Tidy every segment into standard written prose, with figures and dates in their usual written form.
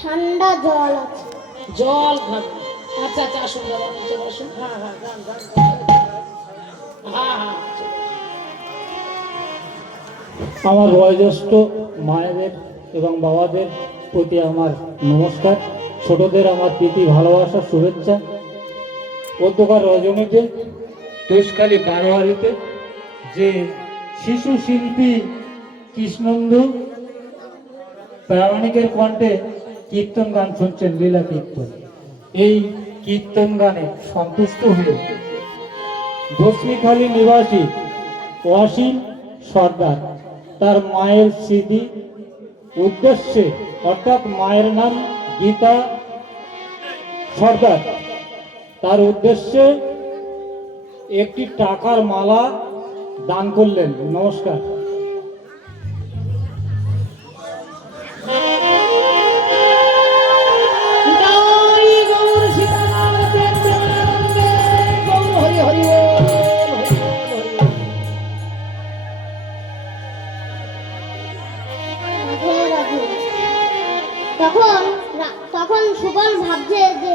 ঠান্ডা জল আছে, জল খাবে। আচ্ছা আচ্ছা, আসুন দাদা, নিচে বসুন। হ্যাঁ হ্যাঁ, হ্যাঁ হ্যাঁ। আমার বয়োজ্যেষ্ঠ মায়েদের এবং বাবাদের প্রতি আমার নমস্কার, ছোটদের আমার প্রীতি ভালোবাসা শুভেচ্ছা। অধ্যকার রজনীতে তুষকালী বারোয়ারিতে যে শিশু শিল্পী কৃষ্ণন্দু প্রামাণিকের কণ্ঠে কীর্তন গান শুনছেন, লীলা কীর্তন, এই কীর্তন গানে সন্তুষ্ট হয়ে দশমিখালী নিবাসী অসীম সর্দার তার মায়ের স্মৃতি উদ্দেশ্যে, অর্থাৎ মায়ের নাম গীতা সর্দার, তার উদ্দেশ্যে একটি টাকার মালা দান করলেন। নমস্কার। তখন সুবল ভাবছে যে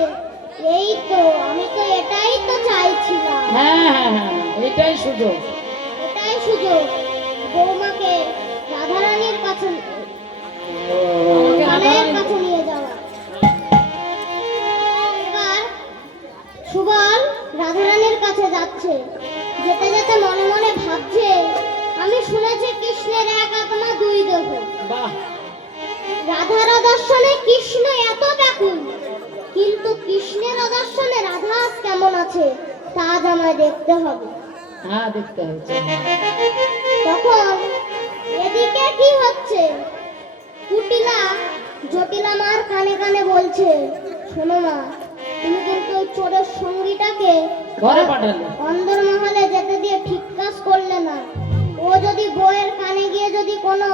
এই তো, আমি তো এটাই তো চাইছিলাম। হ্যাঁ হ্যাঁ হ্যাঁ, এটাই সুযোগ, এটাই সুযোগ বৌমাকে রাধারানীর কাছে নিয়ে যাওয়া। এবার সুবল রাধারানীর কাছে যাচ্ছে, যেতে যেতে মনে মনে ভাবছে, আমি শুনেছি কৃষ্ণের এক আত্মা দুই দেহ। বাহ। রাধার দর্শনে কৃষ্ণ এত ব্যাকুল, কিন্তু কৃষ্ণের দর্শনে রাধা কেমন আছে তা আজ আমায় দেখতে হবে। হ্যাঁ, দেখতে হবে। তখন এদিকে কি হচ্ছে, কুটিলা জটিলা মার কানে কানে বলছে, শোনো মা, তুমি কিন্তু ওই চোরের সঙ্গীটাকে ঘরে পাঠালে, অন্দরমহলে যেতে দিয়ে ঠিক কাজ করলে না। ও যদি বউয়ের কানে গিয়ে যদি কোনো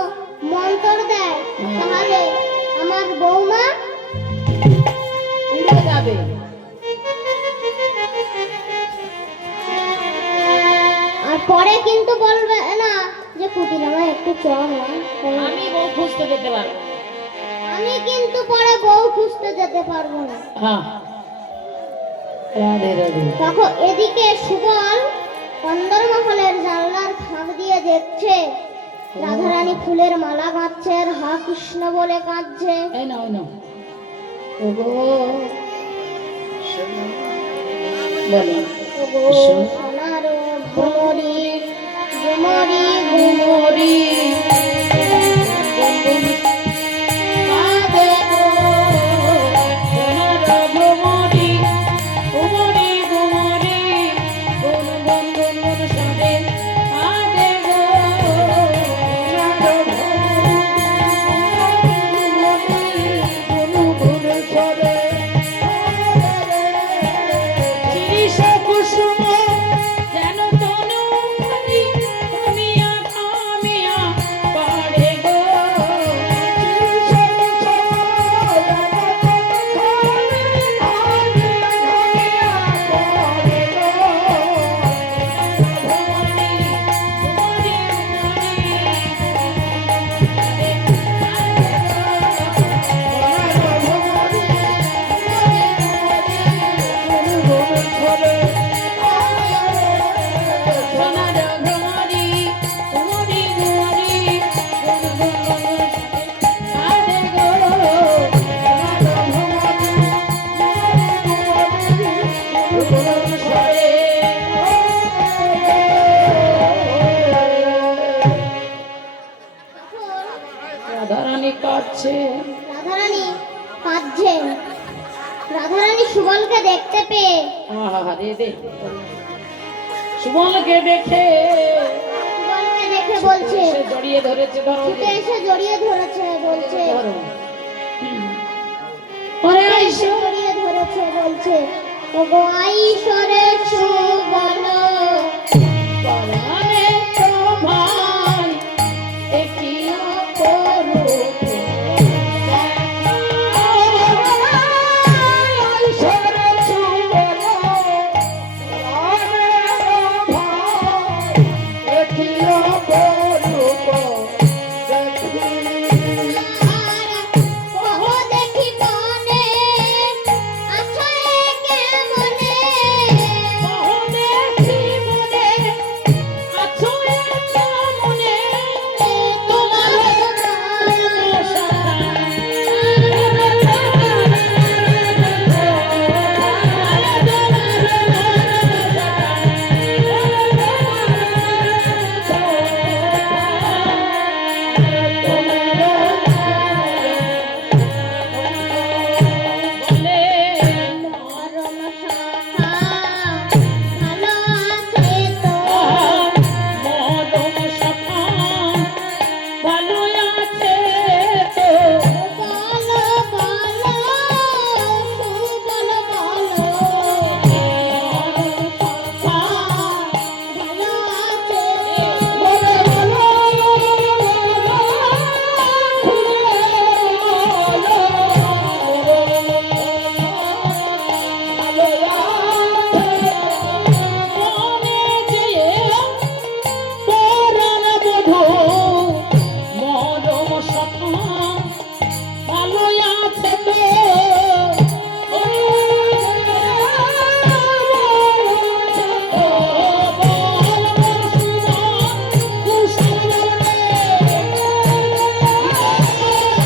মন্ত্র দেয়, তাহলে আমার বৌমা উড়ে যাবে। আর পরে কিন্তু বলবে না যে কুটিলামা একটু চল, আমি বউ খুঁজতে যেতে পারবো, আমি কিন্তু পরে বউ খুঁজতে যেতে পারবো না। হ্যাঁ, রাধে রাধে। তখন এদিকে সুবল অন্দরমহলের জানলার ফাঁক দিয়ে দেখছে রাধারানী ফুলের মালা গাঁথছে আর হা কৃষ্ণ বলে কাঁদছে। এই না, ওই না, সোনার ভ্রমরি ভ্রমরি ভ্রমরি রাধারানী কাঁদছে, রাধারানী সুবলকে দেখতে পেয়ে, সুবলকে দেখে বলছে, জড়িয়ে ধরেছে, ছুটে এসে জড়িয়ে ধরেছে, বলছে, জড়িয়ে ধরেছে, বলছে, ওগো আইসরে সুবল